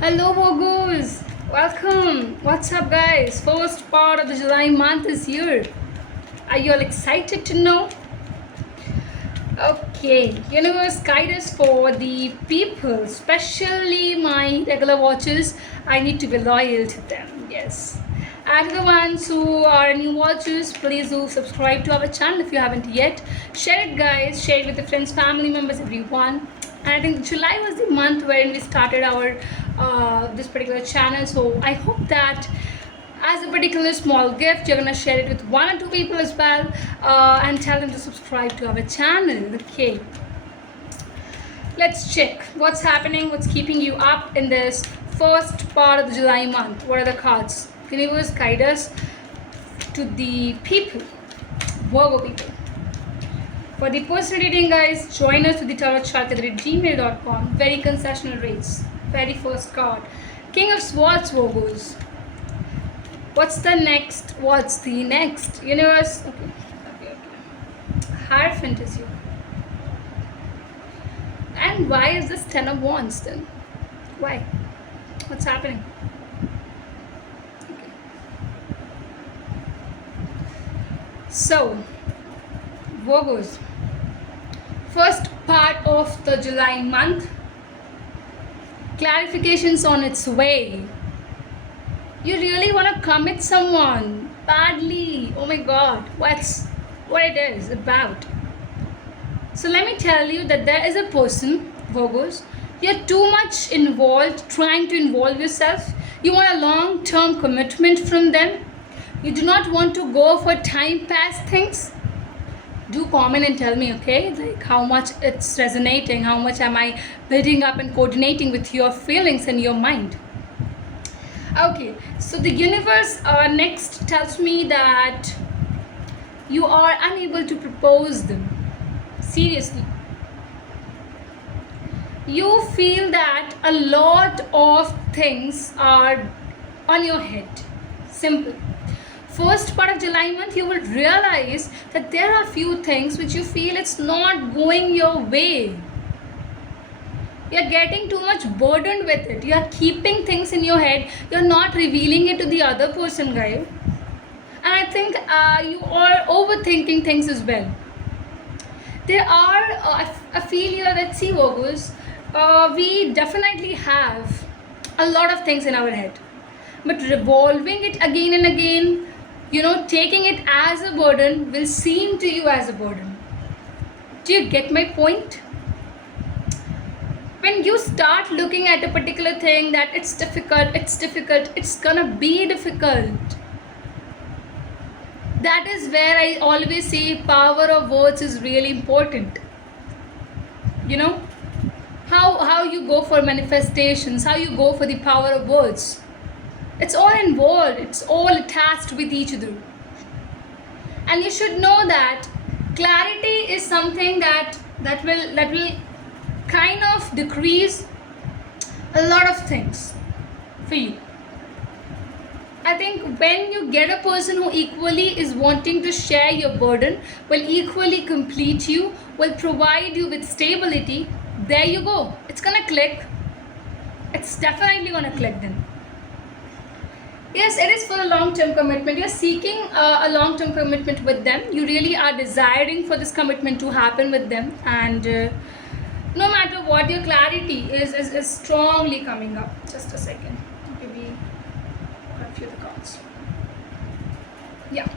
Hello, Virgos. Welcome. What's up, guys? First part of the July month is here. Are you all excited to know? Okay, universe guide us for the people, especially my regular watchers. I need to be loyal to them. Yes. And the ones who are new watchers, please do subscribe to our channel if you haven't yet. Share it, guys. Share it with your friends, family members, everyone. And I think July was the month wherein we started our this particular channel. So I hope that as a particular small gift, you're gonna share it with one or two people as well, and tell them to subscribe to our channel. Okay, let's check what's happening, what's keeping you up in this first part of the July month. What are the cards? Universe guide us to the people, Virgo people. For the personal reading, guys, join us with the tarot chart at gmail.com. Very concessional rates. Very first card, King of Swords, Virgos. What's the next? What's the next? Universe. Okay. Hierophant is you. And why is this Ten of Wands then? Why? What's happening? Okay. So, Virgos. First part of the July month. Clarifications on its way. You really want to commit someone badly. Oh my god, what it is about. So let me tell you that there is a person, Virgos, you're too much involved, trying to involve yourself. You want a long-term commitment from them. You do not want to go for time pass things. Do comment and tell me, okay, like how much it's resonating, how much am I building up and coordinating with your feelings and your mind. Okay, so the universe next tells me that you are unable to propose them. Seriously. You feel that a lot of things are on your head. Simple. First part of July month, you will realize that there are few things which you feel it's not going your way. You're getting too much burdened with it. You're keeping things in your head. You're not revealing it to the other person, guys. And I think you are overthinking things as well. There are, I feel here that, see, Virgos, we definitely have a lot of things in our head. But revolving it again and again, taking it as a burden will seem to you as a burden. Do you get my point? When you start looking at a particular thing that it's difficult, it's gonna be difficult. That is where I always say power of words is really important. How you go for manifestations, how you go for the power of words. It's all involved, it's all attached with each other. And you should know that clarity is something that will kind of decrease a lot of things for you. I think when you get a person who equally is wanting to share your burden, will equally complete you, will provide you with stability, there you go. It's gonna click. It's definitely gonna click then. Yes, it is for a long-term commitment. You're seeking a long-term commitment with them. You really are desiring for this commitment to happen with them, and no matter what, your clarity is strongly coming up. Just a second. Maybe a few of the cards. Yeah.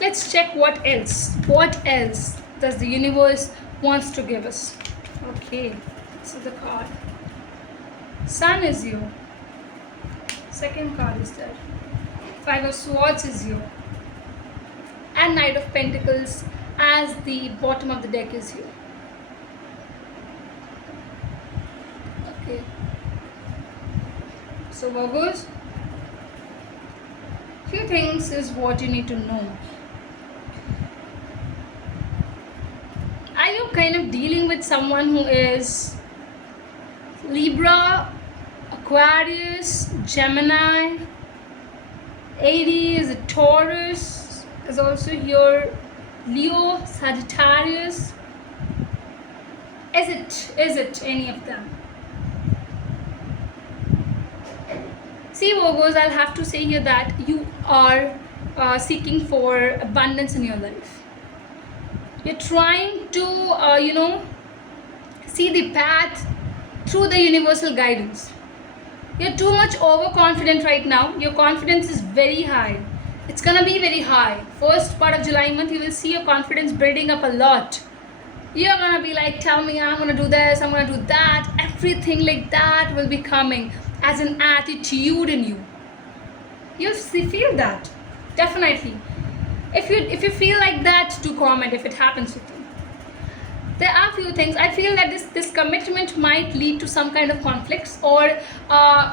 Let's check what else. What else does the universe wants to give us? Okay, this is the card. Sun is you. Second card is there. Five of Swords is you. And Knight of Pentacles as the bottom of the deck is you. Okay. So Virgos, few things is what you need to know. Are you kind of dealing with someone who is Libra, Aquarius, Gemini, Aries, Taurus is also here, Leo, Sagittarius, Is it any of them? See, Virgos, I'll have to say here that you are seeking for abundance in your life. You're trying to, see the path through the universal guidance. You're too much overconfident right now. Your confidence is very high. It's gonna be very high. First part of July month, you will see your confidence building up a lot. You're gonna be like, tell me, I'm gonna do this, I'm gonna do that. Everything like that will be coming as an attitude in you. You'll feel that, definitely. If you feel like that, do comment if it happens with you. There are few things. I feel that this commitment might lead to some kind of conflicts, or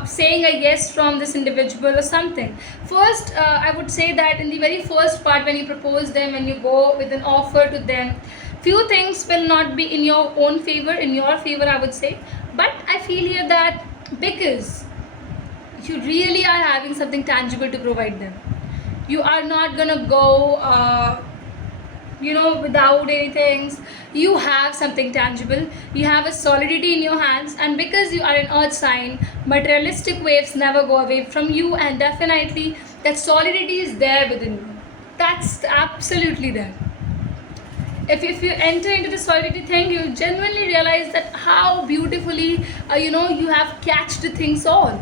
saying a yes from this individual or something. First, I would say that in the very first part, when you propose them, when you go with an offer to them, few things will not be in your own favor, in your favor, I would say. But I feel here that because you really are having something tangible to provide them, you are not gonna go without anything. You have something tangible, you have a solidity in your hands, and because you are an earth sign, materialistic waves never go away from you, and definitely that solidity is there within you. That's absolutely there. If you enter into the solidity thing, you genuinely realize that how beautifully you have catched the things all.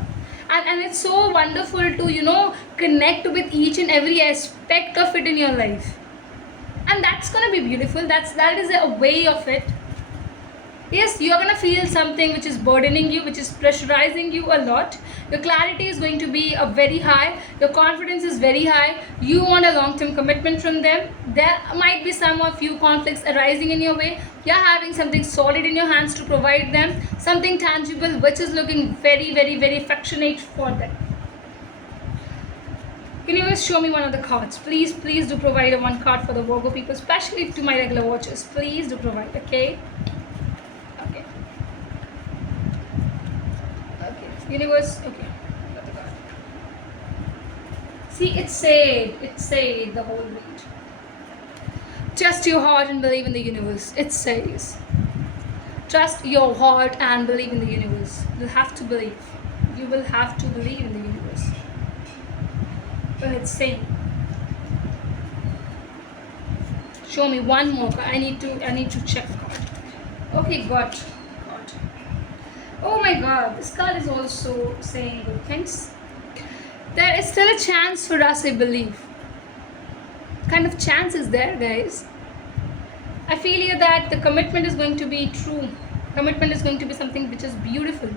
And it's so wonderful to connect with each and every aspect of it in your life, and that's gonna be beautiful. That is a way of it. Yes, you're gonna feel something which is burdening you, which is pressurizing you a lot. Your clarity is going to be very high, your confidence is very high, you want a long-term commitment from them. There might be some of you conflicts arising in your way. You're having something solid in your hands to provide them, something tangible which is looking very, very, very affectionate for them. Universe, show me one of the cards. Please do provide a one card for the Virgo people, especially to my regular watchers. Please do provide, okay? Okay. Universe, okay. Got the card. See, it said the whole read. Trust your heart and believe in the universe. It says, trust your heart and believe in the universe. You have to believe. You will have to believe in the universe. It's saying, show me one more. I need to check card. Okay, got. Oh my god, this card is also saying good things. There is still a chance for us, I believe. What kind of chance is there, guys? I feel here that the commitment is going to be true. Commitment is going to be something which is beautiful.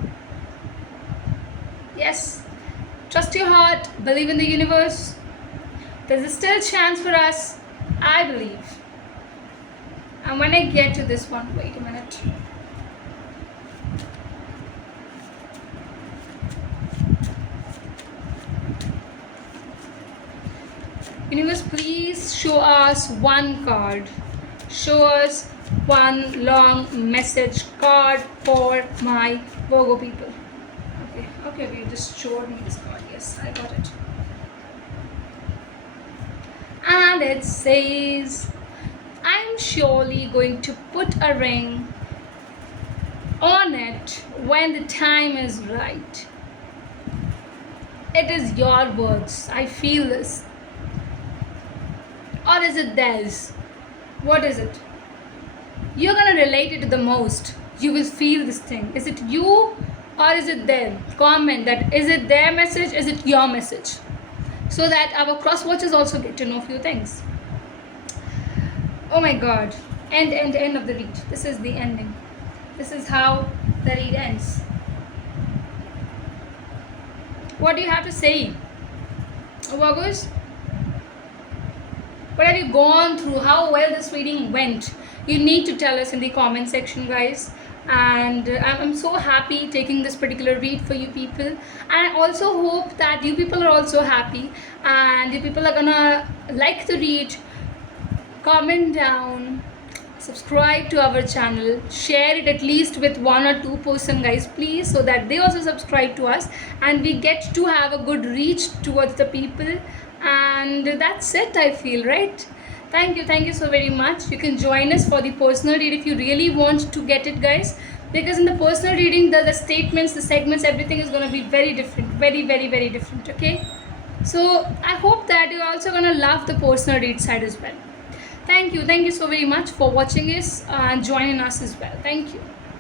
Yes. Trust your heart, believe in the universe. There's still a chance for us, I believe. And when I get to this one, wait a minute. Universe, please show us one card. Show us one long message card for my Virgo people. Okay, you just showed me this card. Yes, I got it. And it says, I'm surely going to put a ring on it when the time is right. It is your words. I feel this. Or is it theirs? What is it? You're gonna relate it to the most. You will feel this thing. Is it you? Or is it them? Comment that. Is it their message? Is it your message? So that our cross watchers also get to know a few things. Oh my god. End of the read. This is the ending. This is how the read ends. What do you have to say, Virgos? What have you gone through? How well this reading went? You need to tell us in the comment section, guys. And I'm so happy taking this particular read for you people, and I also hope that you people are also happy and you people are gonna like the read. Comment down, subscribe to our channel, share it at least with one or two person, guys, please, so that they also subscribe to us and we get to have a good reach towards the people. And that's it, I feel, right? Thank you so very much. You can join us for the personal read if you really want to get it, guys. Because in the personal reading, the statements, the segments, everything is going to be very different, very different. Okay. So I hope that you're also going to love the personal read side as well. Thank you so very much for watching us and joining us as well. Thank you.